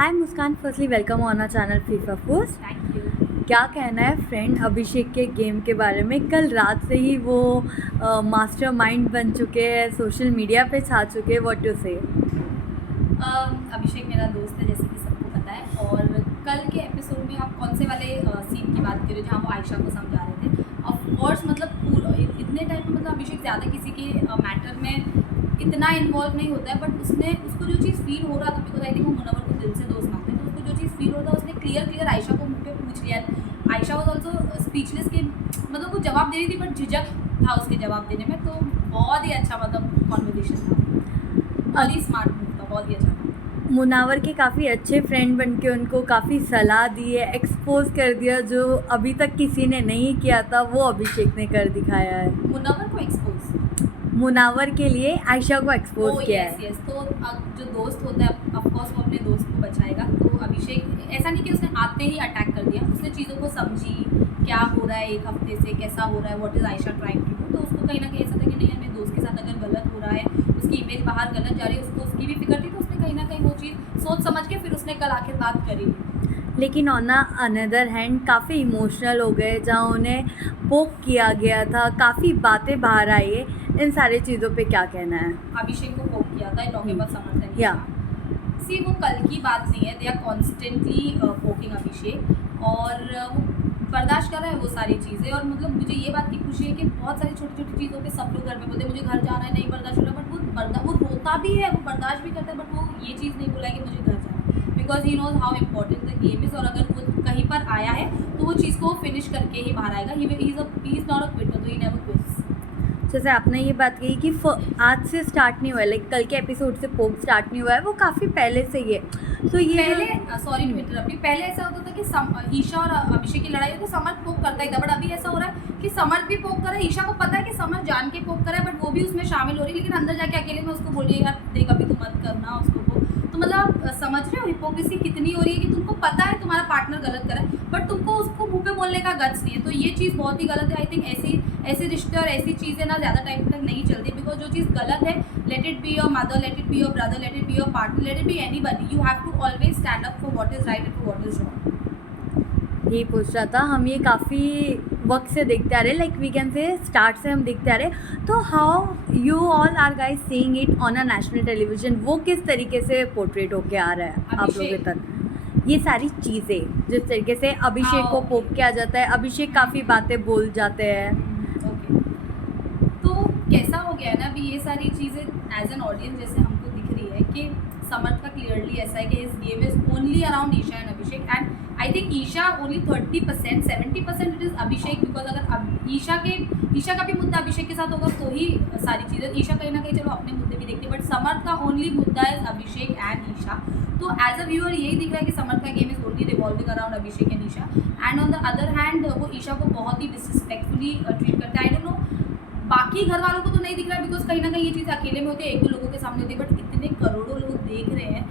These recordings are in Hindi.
Hi Muskan, firstly welcome on our channel Fifa foods. Thank you. क्या कहना है फ्रेंड अभिषेक के गेम के बारे में? कल रात से ही वो मास्टरमाइंड बन चुके हैं, सोशल मीडिया पे छा चुके हैं। व्हाट टू से? अभिषेक मेरा दोस्त है जैसे कि सबको पता है। और कल के एपिसोड में आप कौन से वाले सीन की बात कर रहे हो जहाँ वो आयशा को समझा रहे थे? ऑफ कोर्स मतलब इतने टाइम में मतलब अभिषेक ज़्यादा किसी के मैटर में इतना इन्वॉल्व नहीं होता है, बट उसको जो चीज़ फील हो रहा था, बिकॉज आई थिंक वो मुनव्वर को दिल से दोस्त मानते हैं, तो उसको जो चीज़ फील हो रहा था उसने क्लियर आयशा को मुँह पे पूछ लिया। आयशा वॉज ऑल्सो स्पीचलेस के मतलब वो जवाब दे रही थी बट झिझक था उसके जवाब देने में। तो बहुत ही अच्छा मतलब कॉन्वर्सेशन था, बहुत ही स्मार्ट मूव था, बहुत ही अच्छा था। मुनावर के काफ़ी अच्छे फ्रेंड बन के उनको काफ़ी सलाह दी है, एक्सपोज कर दिया जो अभी तक किसी ने नहीं किया था, वो अभिषेक ने कर दिखाया है। मुनव्वर को एक्सपोज, मुनावर के लिए आयशा को एक्सपोज किया है। यस। तो जो दोस्त होता है ऑफकोर्स वो अपने दोस्त को बचाएगा। तो अभिषेक ऐसा नहीं कि उसने आते ही अटैक कर दिया, उसने चीज़ों को समझी क्या हो रहा है, एक हफ्ते से कैसा हो रहा है, what is Ayesha trying to do. तो उसको कहीं ना कहीं ऐसा था कि नहीं, मेरे दोस्त के साथ अगर गलत हो रहा है, उसकी इमेज बाहर गलत जा रही है, उसको उसकी भी फिक्र थी। तो उसने कहीं ना कहीं वो चीज़ सोच समझ के फिर उसने कल आखिर बात करी। लेकिन ऑन अनदर हैंड काफ़ी इमोशनल हो गए, जहाँ उन्हें पोक किया गया था, काफ़ी बातें बाहर आई है। इन सारी चीज़ों पे क्या कहना है? अभिषेक को पोक किया था टॉकिंग अबाउट समर्थन। या सी वो कल की बात नहीं है, दे आर कॉन्स्टेंटली पोकिंग अभिषेक, और वो बर्दाश्त कर रहा है वो सारी चीज़ें। और मतलब मुझे ये बात की खुशी है कि बहुत सारी छोटी छोटी चीज़ों पे सब लोग घर में बोलते हैं मुझे घर जाना है, नहीं बर्दाश्त हो रहा, बट वो रोता भी है, वो बर्दाश्त भी करता है, बट वो ये चीज़ नहीं बोला है कि मुझे घर जाना है, because he knows how important the game is. और अगर वो कहीं पर आया है तो वो चीज़ को फिनिश करके ही बाहर आएगा। ही इज़ नॉट अ क्विटर, तो ही नेवर क्विट्स। जैसे आपने ये बात कही कि आज से स्टार्ट नहीं हुआ है, लाइक कल के एपिसोड से पोक स्टार्ट नहीं हुआ है, वो काफ़ी पहले से ही है। तो ये पहले सॉरी टू इंटरप्ट, पहले ऐसा होता था कि ईशा और अभिषेक की लड़ाई होती तो समर्थ पोक करता ही था, बट अभी ऐसा हो रहा है कि समर्थ भी पोक कर रहा है। ईशा को पता है कि समर्थ जान के पोक कर रहा है, बट वो भी उसमें शामिल हो रही है, लेकिन अंदर जाके अकेले में उसको बोलिए यार देख अभी तू मत करना उसको पोक। तो मतलब समझ रहे हो हिपोक्रेसी कितनी हो रही है कि तुमको पता है तुम्हारा पार्टनर गलत कर रहा है, बट तुमको उसको मुंह पे बोलने का गट्स नहीं है। तो ये चीज़ बहुत ही गलत है। आई थिंक ऐसे रिश्ते और ऐसी चीज़ें ना ज़्यादा टाइम तक नहीं चलती, बिकॉज जो चीज़ गलत है, let it be your mother, let it be your brother, let it be your partner, let it be anybody, you have to always stand up for what is right and for what is wrong. यही पूछ रहा था। हम ये काफ़ी वक्त से देखते आ रहे, like we can say start से हम देखते आ रहे। तो how you all are guys seeing it on a national television? वो किस तरीके से पोर्ट्रेट होके आ रहा है आप लोगों तक? ये सारी चीज़ें जिस तरीके से अभिषेक को पोक किया जाता है, अभिषेक काफ़ी बातें बोल जाते हैं। ओके, तो कैसा हो गया है ना अभी ये सारी चीज़ें एज एन ऑडियंस जैसे हमको दिख रही है कि समर्थ का क्लियरली ऐसा है कि इस game is only around Isha and Abhishek, and I think Isha only 30%, 70% it is Abhishek, because अगर ईशा का भी मुद्दा अभिषेक के साथ होगा तो ही सारी चीज़ें। ईशा कहीं ना कहीं चलो अपने मुद्दे भी देखती है, बट समर्थ का ओनली मुद्दा इज अभिषेक एंड ईशा। तो एज अ व्यूअर यही दिख रहा है कि समर्थ का game is only revolving around Abhishek and Isha, and on the other hand वो ईशा को बहुत ही डिसरिस्पेक्टफुली ट्रीट करता है। आई डोंट नो बाकी घर वालों को तो नहीं दिख रहा है, बिकॉज कहीं ना कहीं ये चीज़ अकेले में होती है, एक दो लोगों के सामने होती है, बट इतने करोड़ों लोग देख रहे हैं।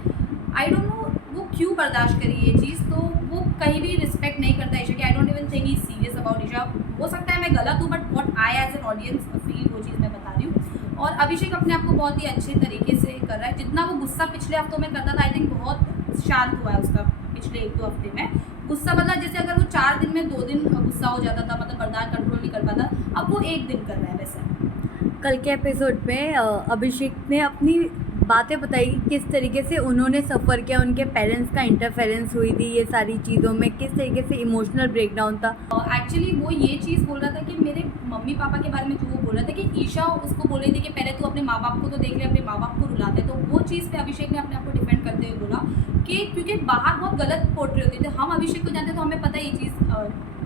आई डोंट नो वो क्यों बर्दाश्त करी ये चीज़। तो वो कहीं भी रिस्पेक्ट नहीं करता ईशा की। I don't even think he serious about Isha. हो सकता है मैं गलत हूँ, but what I as an audience feel वो चीज़ मैं बता रही हूँ। और अभिषेक अपने आप को बहुत ही अच्छे तरीके से कर रहा है। जितना वो गुस्सा पिछले हफ्तों में करता था, आई थिंक बहुत शांत हुआ है उसका पिछले 1-2 हफ्ते में। गुस्सा मतलब जैसे अगर वो 4 दिन में 2 दिन गुस्सा हो जाता था, मतलब बर्दाश्त कंट्रोल नहीं कर पाता, अब वो 1 दिन कर रहा है वैसे। कल के एपिसोड में अभिषेक ने अपनी बातें बताई किस तरीके से उन्होंने सफ़र किया, उनके पेरेंट्स का इंटरफेरेंस हुई थी ये सारी चीज़ों में, किस तरीके से इमोशनल ब्रेकडाउन था। एक्चुअली वो ये चीज़ बोल रहा था कि मेरे मम्मी पापा के बारे में जो वो बोल रहा था कि ईशा उसको बोल रही थी कि पहले तू अपने माँ बाप को तो देख ले, अपने माँ बाप को रुलाते। तो वो चीज़ पे अभिषेक ने अपने आप को डिफेंड करते हुए बोला कि क्योंकि बाहर बहुत गलत पोर्ट्रे होते थे, हम अभिषेक को जानते तो हमें पता है ये चीज़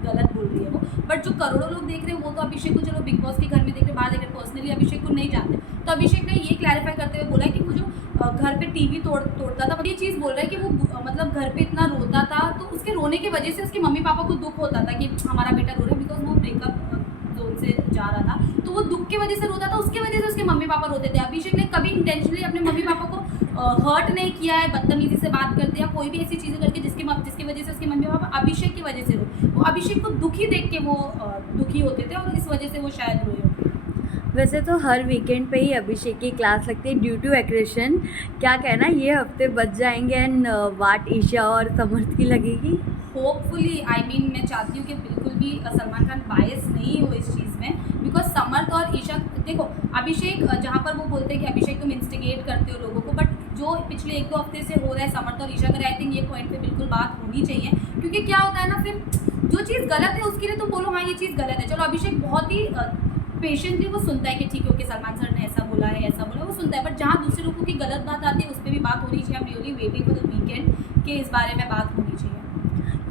गलत बोल रही है वो, बट जो करोड़ों लोग देख रहे हैं वो तो अभिषेक को चलो बिग बॉस के घर में देख रहे, बाहर देख रहे, पर्सनली अभिषेक को नहीं जानते। तो अभिषेक ने ये क्लैरिफाई करते हुए बोला है कि वो जो घर पे टीवी तोड़ता था, बट ये चीज़ बोल रहा है कि वो मतलब घर पे इतना रोता था, तो उसके रोने की वजह से उसके मम्मी पापा को दुख होता था कि हमारा बेटा रो रहा है, बिकॉज वो ब्रेकअप जोन से जा रहा था, तो वो दुख की वजह से रोता था, उसकी वजह से उसके मम्मी पापा रोते थे। अभिषेक ने कभी इंटेंशनली अपने मम्मी पापा को हर्ट नहीं किया है, बदतमीजी से बात करते या कोई भी ऐसी चीज़ें करके जिसकी वजह से उसके मम्मी पापा अभिषेक की वजह से वो अभिषेक को दुखी देख के वो दुखी होते थे, और इस वजह से वो शायद रोए होते। वैसे तो हर वीकेंड पे ही अभिषेक की क्लास लगती है ड्यू टू एग्रेशन। क्या कहना, ये हफ्ते बच जाएंगे एंड वाट ईशा और समर्थ की लगेगी? होपफुली आई मीन मैं चाहती हूँ कि बिल्कुल भी सलमान खान बायस नहीं हो इस चीज़ में, बिकॉज समर्थ और ईशा, देखो अभिषेक जहाँ पर वो बोलते हैं कि अभिषेक तुम इंस्टिगेट करते हो लोगों को, बट जो पिछले 1-2 हफ्ते से हो रहा है समर्थ और ईशा का, आई थिंक ये पॉइंट पे बिल्कुल बात होनी चाहिए। क्योंकि क्या होता है ना, फिर जो चीज़ गलत है उसके लिए तुम बोलो हाँ ये चीज़ गलत है, चलो अभिषेक बहुत ही पेशेंटली वो सुनता है कि ठीक है ओके सलमान सर ने ऐसा बोला है ऐसा बोला, वो सुनता है, बट जहाँ दूसरे लोगों की गलत बात आती है उस पर भी बात होनी चाहिए। I am really waiting for the weekend कि इस बारे में बात होनी चाहिए।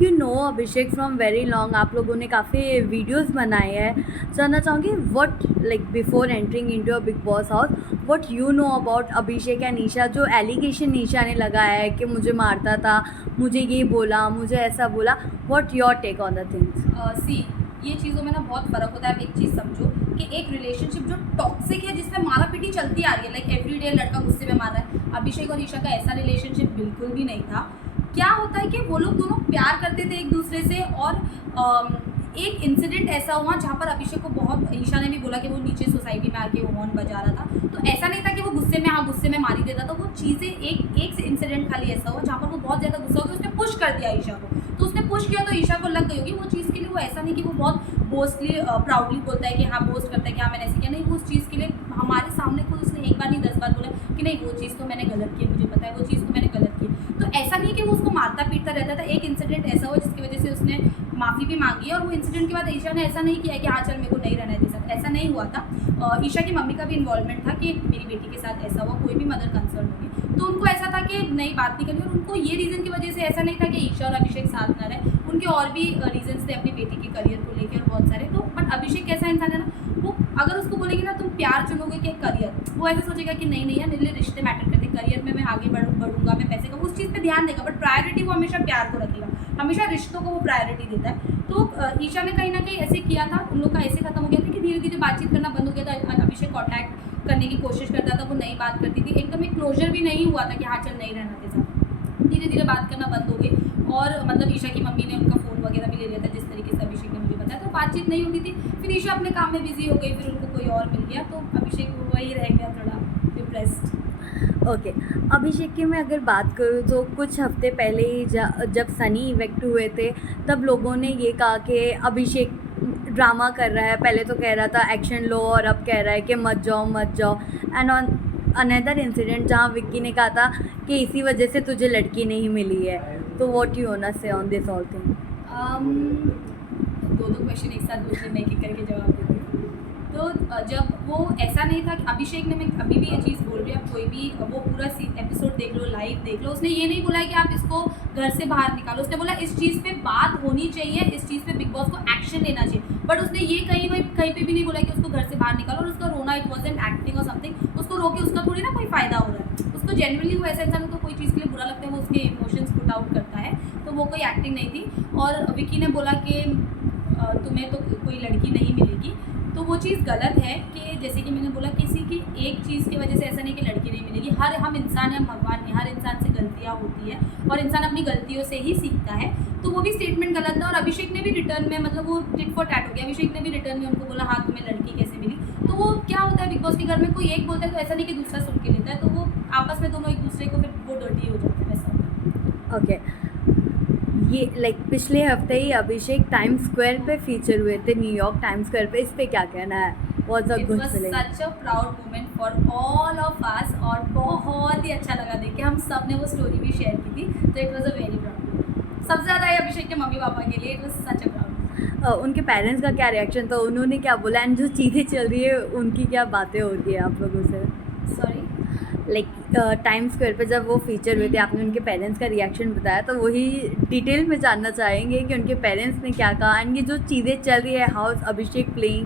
You know Abhishek from very long, आप लोगों ने काफ़ी वीडियोस बनाए हैं। जानना चाहूँगी what like before entering into a Bigg Boss house, what you know about Abhishek and Isha? जो एलिगेशन ईशा ने लगाया है कि मुझे मारता था, मुझे ये बोला, मुझे ऐसा बोला, what your take on the things? See ये चीज़ों में ना बहुत फ़र्क होता है। आप एक चीज़ समझो कि एक रिलेशनशिप जो टॉक्सिक है जिसमें मारा पीटी चलती आ रही है, लाइक एवरीडे लड़का गुस्से में मार रहा है, अभिषेक और ईशा का ऐसा रिलेशनशिप बिल्कुल भी नहीं था। क्या होता है कि वो लोग दोनों प्यार करते थे एक दूसरे से, और एक इंसिडेंट ऐसा हुआ जहाँ पर अभिषेक को बहुत, ईशा ने भी बोला कि वो नीचे सोसाइटी में आके वो हॉर्न बजा रहा था, तो ऐसा नहीं था कि वो गुस्से में मारी देता, तो वो चीज़ें एक इंसिडेंट खाली ऐसा हुआ जहाँ पर वो बहुत ज़्यादा गुस्सा हो गया, उसने पुश कर दिया ईशा को, तो उसने पुश किया तो ईशा को लग गई होगी वो चीज़ के लिए। वो ऐसा नहीं कि वो बहुत बोस्टली प्राउडली बोलता है कि हाँ बोस्ट करता है कि हाँ मैंने ऐसे किया, नहीं, वो उस चीज़ के लिए हमारे सामने खुद उसने एक बार नहीं 10 बार बोला कि नहीं वो चीज़ तो मैंने गलत की, मुझे पता है वो चीज़ तो मैंने गलत की। तो ऐसा नहीं कि वो उसको मारता पीटता रहता था, एक इंसिडेंट ऐसा हुआ जिसकी वजह से उसने माफ़ी भी मांगी है, और वो इंसिडेंट के बाद ईशा ने ऐसा नहीं किया कि हाँ चल मेरे को नहीं रहना है तेरे साथ, ऐसा नहीं हुआ था। ईशा की मम्मी का भी इन्वॉल्वमेंट था कि मेरी बेटी के साथ ऐसा हुआ, कोई भी मदर कंसर्न होगी, तो उनको ऐसा था कि नई बात नहीं करनी, और उनको ये रीज़न की वजह से ऐसा नहीं था कि ईशा और अभिषेक साथ ना रहे, उनके और भी रीजंस थे अपनी बेटी के करियर को लेकर और बहुत सारे। तो बट अभिषेक कैसा इंसान है ना, वो अगर उसको बोलेंगे ना तुम प्यार चुनोगे कि करियर, वो ऐसा सोचेगा कि नहीं यार मेरे लिए रिश्ते मैटर करते, करियर में मैं आगे बढ़ूंगा, मैं पैसे का उस चीज़ पे ध्यान देगा, बट प्रायोरिटी वो हमेशा प्यार को रखेगा, हमेशा रिश्तों को वो प्रायोरिटी देता है। तो ईशा ने कहीं ना कहीं ऐसे किया था, उन लोग का ऐसे खत्म हो गया था कि धीरे धीरे बातचीत करना बंद हो गया था, अभिषेक कॉन्टैक्ट करने की कोशिश करता था, वो नई बात करती थी, एकदम एक क्लोजर भी नहीं हुआ था कि हाँ चल नहीं रहना के साथ, धीरे धीरे बात करना बंद हो गई। और मतलब ईशा की मम्मी ने उनका फ़ोन वगैरह भी ले लिया था, जिस तरीके से अभिषेक ने मुझे बताया, तो बातचीत नहीं होती थी। फिर ईशा अपने काम में बिजी हो गई, फिर उनको कोई और मिल गया, तो अभिषेक वही रह गया थोड़ा डिप्रेस्ड। ओके, अभिषेक की मैं अगर बात करूँ तो कुछ हफ्ते पहले ही जब सनी इवेक्ट हुए थे तब लोगों ने ये कहा कि अभिषेक ड्रामा कर रहा है। पहले तो कह रहा था एक्शन लो और अब कह रहा है कि मत जाओ। एंड ऑन अनदर इंसिडेंट जहाँ विक्की ने कहा था कि इसी वजह से तुझे लड़की नहीं मिली है। तो what you want to say on this all thing? दो क्वेश्चन एक साथ दूसरे में एक करके जवाब देती हूँ। तो जब वो ऐसा नहीं था कि अभिषेक ने, मैं अभी भी ये चीज़ बोल रही हूँ, आप कोई भी वो पूरा एपिसोड देख लो, लाइव देख लो, उसने ये नहीं बोला है कि आप इसको घर से बाहर निकालो, उसने बोला इस चीज़ पे बात होनी चाहिए, इस चीज़ पे बिग बॉस को एक्शन लेना चाहिए, बट उसने ये कहीं पे भी नहीं बोला कि उसको घर से बाहर निकालो। और उसका रोना, इट वॉज एन एक्टिंग और समथिंग, उसको रो के उसका थोड़ी ना कोई फ़ायदा हो रहा है, उसको जेन्युइनली वो ऐसा इंसान को कोई चीज़ के लिए बुरा लगता है, वो उसके इमोशंस पुट आउट करता है, तो वो कोई एक्टिंग नहीं थी। और विक्की ने बोला कि तुम्हें तो कोई लड़की नहीं मिलेगी, तो वो चीज़ गलत है कि जैसे कि मैंने बोला किसी की एक चीज़ की वजह से ऐसा नहीं कि लड़की नहीं मिलेगी, हम इंसान हैं, हम भगवान हैं, हर इंसान से गलतियाँ होती है और इंसान अपनी गलतियों से ही सीखता है। तो वो भी स्टेटमेंट गलत था, और अभिषेक ने भी रिटर्न में, मतलब वो टिट फॉर टैट हो गया, अभिषेक ने भी रिटर्न में उनको बोला हाँ तुम्हें लड़की कैसे मिली। तो वो क्या होता है बिग बॉस के घर में, कोई एक बोलता है तो ऐसा नहीं कि दूसरा सुन के लेता है, तो वो आपस में दोनों एक दूसरे को फिर वो डर्टी हो जाते हैं, वैसा। ओके, ये लाइक पिछले हफ्ते ही अभिषेक टाइम स्क्वायर पे फीचर हुए थे, न्यूयॉर्क टाइम स्क्वायर पे, इस पे क्या कहना है? Was a good feeling, such a proud moment for all of us, और बहुत ही अच्छा लगा देख के, हम सब ने वो स्टोरी भी शेयर की थी, तो it was a very proud. सबसे ज़्यादा ये अभिषेक के मम्मी पापा के लिए it was such a proud. उनके पेरेंट्स का क्या रिएक्शन था, उन्होंने क्या बोला, एंड जो चीज़ें चल रही है उनकी क्या बातें हो रही है आप लोगों से? सॉरी, लाइक टाइम स्क्वायर पे जब वो फीचर हुए थे, आपने उनके पेरेंट्स का रिएक्शन बताया, तो वही डिटेल में जानना चाहेंगे कि उनके पेरेंट्स ने क्या कहा, एंड ये जो चीज़ें चल रही है हाउस अभिषेक प्लेइंग,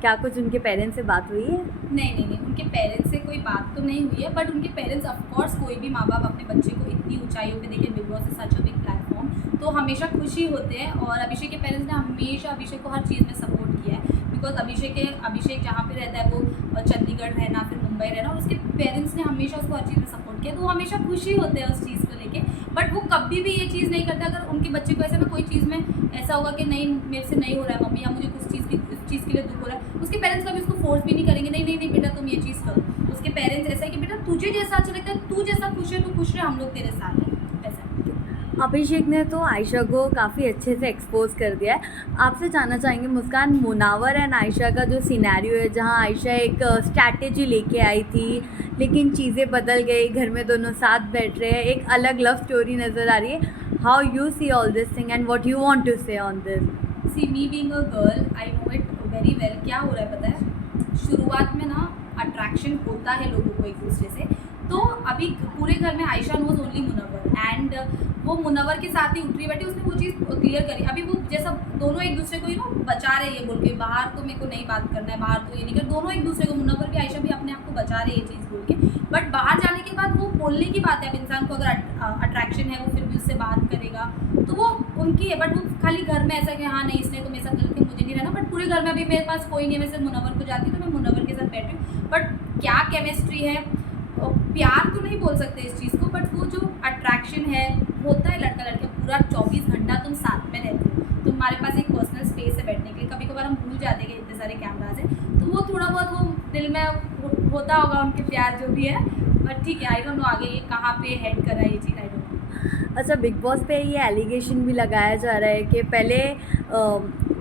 क्या कुछ उनके पेरेंट्स से बात हुई है? नहीं, उनके पेरेंट्स से कोई बात तो नहीं हुई है, बट उनके पेरेंट्स ऑफकोर्स, कोई भी माँ बाप अपने बच्चे को इतनी ऊंचाइयों पे देखे, big boss is such a big platform, तो हमेशा खुशी होते हैं। और अभिषेक के पेरेंट्स ने हमेशा अभिषेक को हर चीज़ में सपोर्ट किया है, बिकॉज अभिषेक जहाँ पे रहता है वो चंडीगढ़ रहना, फिर मुंबई रहना, और उसके पेरेंट्स ने हमेशा उसको हर चीज़ में सपोर्ट किया, तो वो हमेशा खुशी होते हैं उस चीज़ को लेके। बट वो कभी कभी भी ये चीज़ नहीं करते। अगर उनके बच्चे को ऐसा ना कोई चीज़ में ऐसा होगा कि नहीं मेरे से नहीं हो रहा है मम्मी, या मुझे कुछ चीज़ की इस चीज़ के लिए दुख हो रहा है, उसके पेरेंट्स कभी उसको फोर्स भी नहीं करेंगे, नहीं नहीं नहीं बेटा तुम ये चीज़ करो। उसके पेरेंट्स ऐसा है कि बेटा तुझे जैसा अच्छा लगता है, तू जैसा खुश है तू खुश रहे, हम लोग तेरे साथ हैं, ऐसा है। अभिषेक ने तो आयशा को काफ़ी अच्छे से एक्सपोज कर दिया है। आपसे जानना चाहेंगे मुस्कान, मुनावर एंड आयशा का जो सिनेरियो है, जहां आयशा एक स्ट्रैटेजी लेके आई थी लेकिन चीज़ें बदल गई, घर में दोनों साथ बैठ रहे हैं, एक अलग लव स्टोरी नज़र आ रही है। How you see all this thing and what you want to say on this? See me being a girl I know it very well. क्या हो रहा है पता है, शुरुआत में ना अट्रैक्शन होता है लोगों को एक दूसरे से। तो अभी पूरे घर में Ayesha knows only Munawar, and वो मुनव्वर के साथ ही उठ रही बैठी, उसने वो चीज़ क्लियर करी। अभी वो जैसा दोनों एक दूसरे को बचा रहे हैं बोल के, बाहर तो मेरे को नहीं बात करना है, बाहर तो ये नहीं कर, दोनों एक दूसरे को, मुनव्वर भी आयशा भी अपने आप को बचा रहे हैं ये चीज़ बोल के। बट बाहर जाने के बाद वो बोलने की बात है, अब इंसान को अगर अट्रैक्शन है वो फिर भी उससे बात करेगा, तो वो उनकी है। बट वो खाली घर में ऐसा कि हाँ नहीं इसने तो मेरे साथ गलत किया, मुझे नहीं रहना। बट पूरे घर में अभी मेरे पास कोई नहीं है, मैं सिर्फ मुनव्वर को जाती हूँ, तो मैं मुनव्वर के साथ बैठी हूँ। बट क्या केमिस्ट्री है, प्यार तो नहीं बोल सकते इस चीज़ को, बट वो जो अट्रैक्शन है होता है लड़का लड़का, पूरा 24 घंटा तुम साथ में रहते हो, तुम्हारे पास एक पर्सनल स्पेस है बैठने के लिए। कभी कभार हम भूल जाते हैं कि इतने सारे कैमराज हैं, तो वो थोड़ा बहुत वो दिल में होता होगा उनके प्यार जो भी है। बट ठीक है, आई डोंट नो आगे ये कहाँ पे हेड कर रहा है ये चीज़, आई डोंट नो। अच्छा, बिग बॉस पे ये एलिगेशन भी लगाया जा रहा है कि पहले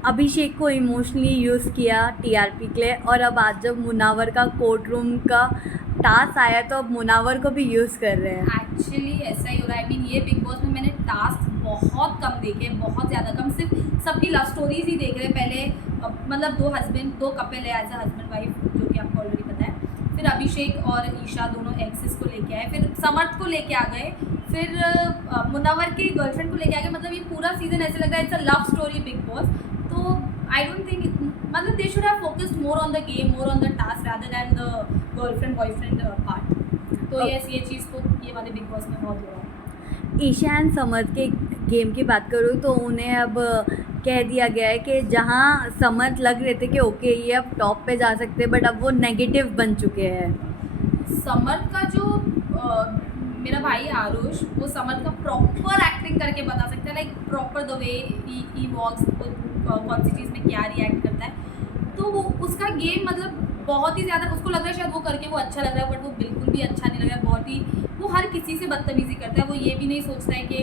अभिषेक को इमोशनली यूज़ किया टीआरपी के लिए, और अब आज जब मुनावर का कोर्ट रूम का टास्क आया तो अब मुनावर को भी यूज़ कर रहे हैं। एक्चुअली ऐसा ही हो रहा है। आई मीन ये बिग बॉस में मैंने टास्क बहुत कम देखे, बहुत ज़्यादा कम, सिर्फ सबकी लव स्टोरीज ही देख रहे हैं। पहले मतलब दो कपल है एज अ हस्बैंड वाइफ, जो कि आपको ऑलरेडी पता है। फिर अभिषेक और ईशा दोनों एक्सेस को लेके आए, फिर समर्थ को लेके आ गए, फिर मुनव्वर की गर्लफ्रेंड को लेके आ गए। मतलब ये पूरा सीजन ऐसे लग रहा है it's a love story big boss. तो आई डोंट थिंक, मतलब they should have focused more on the game, more on the task rather than the girlfriend boyfriend part. तो यस, ये चीज़ तो ये वाले बिग बॉस में बहुत हो रहा है। ईशा एंड समर्थ के गेम की बात करूँ तो उन्हें अब कह दिया गया है कि जहां समर्थ लग रहे थे कि ओके ये अब टॉप पे जा सकते हैं, बट अब वो नेगेटिव बन चुके हैं। समर्थ का जो मेरा भाई आरुष, वो समर्थ का प्रॉपर एक्टिंग करके बता सकता है, लाइक प्रॉपर द वे ही वॉक्स, कौन सी चीज़ में क्या रिएक्ट करता है। तो वो उसका गेम मतलब बहुत ही ज़्यादा, उसको लग रहा है शायद वो करके वो अच्छा लग रहा है, बट वो बिल्कुल भी अच्छा नहीं लग रहा है। बहुत ही वो हर किसी से बदतमीज़ी करता है। वो ये भी नहीं सोचता है कि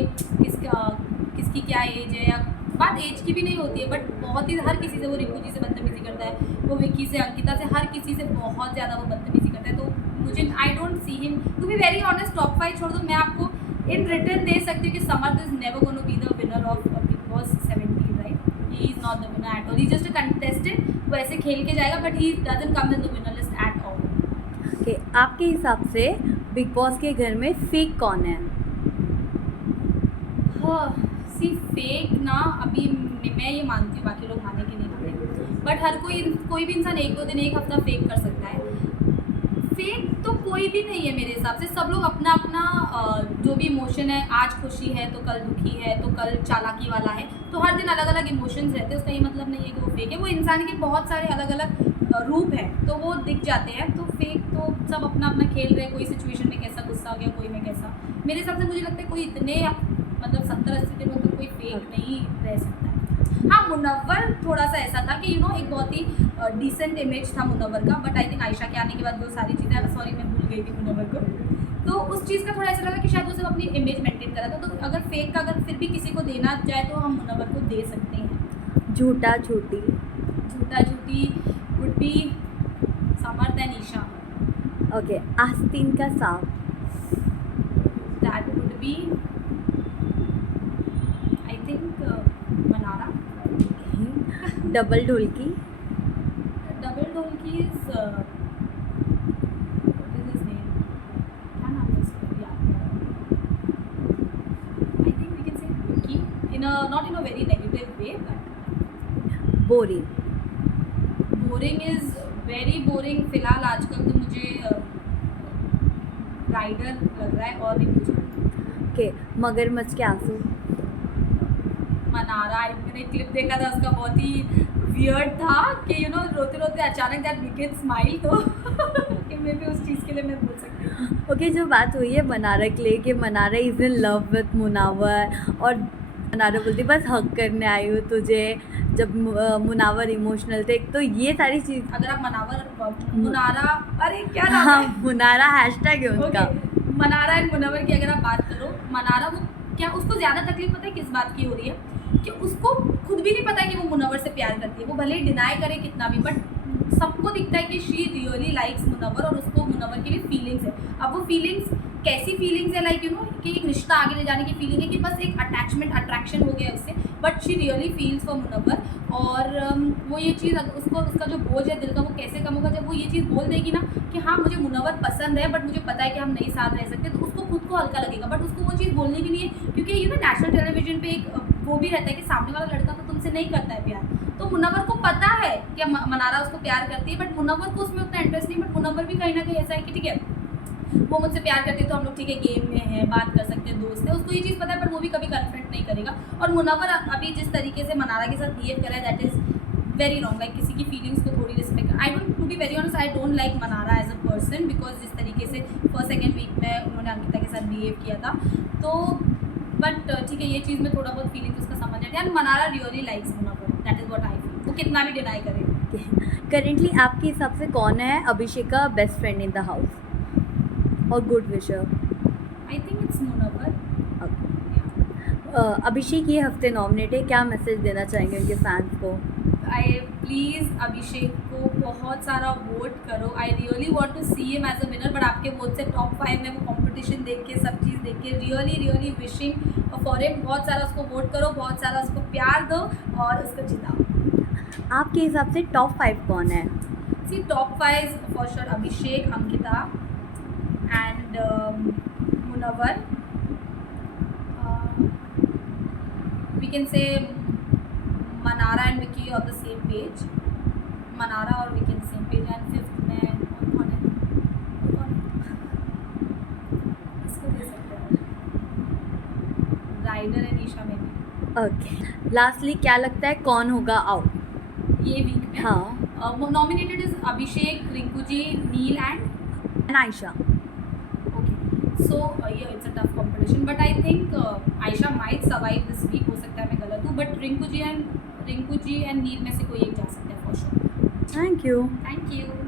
किसकी क्या एज है, या बात एज की भी नहीं होती है, बट बहुत ही हर किसी से वो रिंकू जी से बदतमीज़ी करता है, वो विक्की से, अंकिता से, हर किसी से बहुत ज़्यादा वो बदतमीज़ी करता है। तो मुझे I don't see him, to be very honest, top 5 छोड़ दो, मैं आपको इन रिटर्न दे सकती हूँ कि Samarth is never gonna be the winner of Bigg Boss 17, right? He is not the winner at all, he just a contestant, वो ऐसे खेल के जाएगा, but he doesn't come in the winner list at all. कि आपके हिसाब से बिग बॉस के घर में फेक कौन है? हाँ, सी फेक ना, अभी मैं ये मानती हूँ, बाकी लोग माने कि नहीं माने, बट हर कोई भी इंसान 1-2 दिन 1 हफ्ता फेक कर सकता है। फेक तो कोई भी नहीं है मेरे हिसाब से। सब लोग अपना अपना जो भी इमोशन है, आज खुशी है तो कल दुखी है, तो कल चालाकी वाला है, तो हर दिन अलग अलग इमोशंस रहते हैं। उसका ये मतलब नहीं है कि वो फेक है। वो इंसान के बहुत सारे अलग अलग रूप हैं, तो वो दिख जाते हैं। तो फेक तो सब अपना अपना खेल रहे हैं, कोई सिचुएशन में कैसा गुस्सा हो गया, कोई में कैसा। मेरे हिसाब से मुझे लगता है कोई इतने मतलब 70-80 दिनों तक कोई फेक नहीं रह सकता है। हाँ, मुनव्वर थोड़ा सा ऐसा था कि एक बहुत ही डिसेंट इमेज था मुनव्वर का, बट आई थिंक आयशा के आने के बाद वो सारी चीज़ें, सॉरी मैं भूल गई थी मुनव्वर को, तो उस चीज़ का थोड़ा ऐसा लगा कि शायद वो सिर्फ अपनी इमेज मेंटेन करा था। तो अगर फेक का अगर फिर भी किसी को देना जाए तो हम मुनव्वर को दे सकते हैं। झूठा झूठी would be Samarth and Isha. Okay, आस्तीन का सांप? That would be I think Mannara. Double ढोलकी? डबल ढोलकी इज हिज नेम, क्या नाम है इसका, याद I think we can say Vicky, in a not in a very negative way, but boring is very boring. फिलहाल आजकल तो मुझे राइडर लग रहा है और रिंकू। ओके, मगरमच्छ के आंसू? मनारा, मैंने क्लिप देखा था उसका, बहुत ही वियर्ड था कि रोते रोते अचानक दैट विकेट स्माइल, तो कि मे भी उस चीज़ के लिए मैं बोल सकती हूँ। ओके, जो बात हुई है मनारा के लिए कि Mannara is in love with Munawar, और मनारा बोलती बस हक करने आई हूँ तुझे, जब मुनावर इमोशनल थे, तो ये सारी चीज़। अगर आप मुनारा, अरे क्या नाम हाँ, है? मुनारा हैशटैग है उनका। ओके, मनारा एंड मुनव्वर की अगर आप बात करो, मनारा वो क्या उसको ज़्यादा तकलीफ पता है किस बात की हो रही है कि उसको खुद भी नहीं पता है कि वो मुनव्वर से प्यार करती है। वो भले ही डिनाई करे कितना भी, बट सबको दिखता है कि शी रियली लाइक्स मुनव्वर और उसको मुनव्वर के लिए फीलिंग्स है। अब वो फीलिंग्स कैसी फीलिंग्स है, लाइक यू नो कि एक रिश्ता आगे ले जाने की फीलिंग है कि बस एक अटैचमेंट अट्रैक्शन हो गया है उससे, but she really feels for Munawar. और वो ये चीज़ उसको उसका जो बोझ है दिल का वो कैसे कम होगा जब वो ये चीज़ बोल देगी ना कि हाँ मुझे मुनव्वर पसंद है बट मुझे पता है कि हम नहीं साथ रह सकते, तो उसको खुद को हल्का लगेगा। बट उसको वो चीज़ बोलनी भी नहीं है क्योंकि यू नो नेशनल टेलीविजन पे एक वो भी रहता है कि सामने वाला लड़का तो तुमसे नहीं करता है प्यार, तो मुनव्वर को पता है कि मनारा उसको प्यार करती है, बट मुनव्वर को उसमें उतना इंटरेस्ट नहीं। बट मुनव्वर भी कहीं ना कहीं ऐसा है कि ठीक है वो मुझसे प्यार करती है तो हम लोग ठीक है गेम में हैं, बात कर सकते हैं, दोस्त है, उसको ये चीज़ पता है, पर वो भी कभी कन्फ्रंट नहीं करेगा। और मुनव्वर अभी जिस तरीके से मनारा के साथ बिहेव करा है that is very wrong. Like किसी की फीलिंग्स को थोड़ी respect, I don't, to be very honest I don't like Mannara as a person, because जिस तरीके से फर्स्ट सेकेंड वीक में उन्होंने अंकिता के साथ बिहेव किया था, तो बट ठीक है ये चीज़ में थोड़ा बहुत फीलिंग्स उसका समझ आती है। And Mannara really likes Munawar, that is what I feel, वो कितना भी डिनाई करे। करेंटली आपके हिसाब से कौन है अभिषेक का best friend in the house और good wisher? I think it's Munawar. Abhishek ये हफ्ते नॉमिनेट है, क्या मैसेज देना चाहेंगे उनके फैंस को? आई प्लीज़ अभिषेक को बहुत सारा वोट करो। I really want to see him as a winner, but आपके वोट से टॉप 5 में वो कंपटीशन देख के सब चीज़ देख के रियली विशिंग फॉर हिम। बहुत सारा उसको वोट करो, बहुत सारा उसको प्यार दो और उसको जिताओ। आपके हिसाब से टॉप 5 कौन है? See top 5 for sure Abhishek, Ankita and Munawar, we can say Manara and Vicky on the same page, Manara और Vicky on the same page, and fifth में कौन है इसको दे सकते हैं राइडर एंड ईशा में भी। ओके, लास्टली क्या लगता है कौन होगा आउट ये वीक में हाँ nominated is Abhishek, Rinku ji, Neel and Ayesha? So yeah, it's a tough competition, but I think Aisha might survive this week. हो सकता है मैं गलत हूँ, but रिंकू जी एंड नील में से कोई एक जा सकता है for sure. Thank you. Thank you.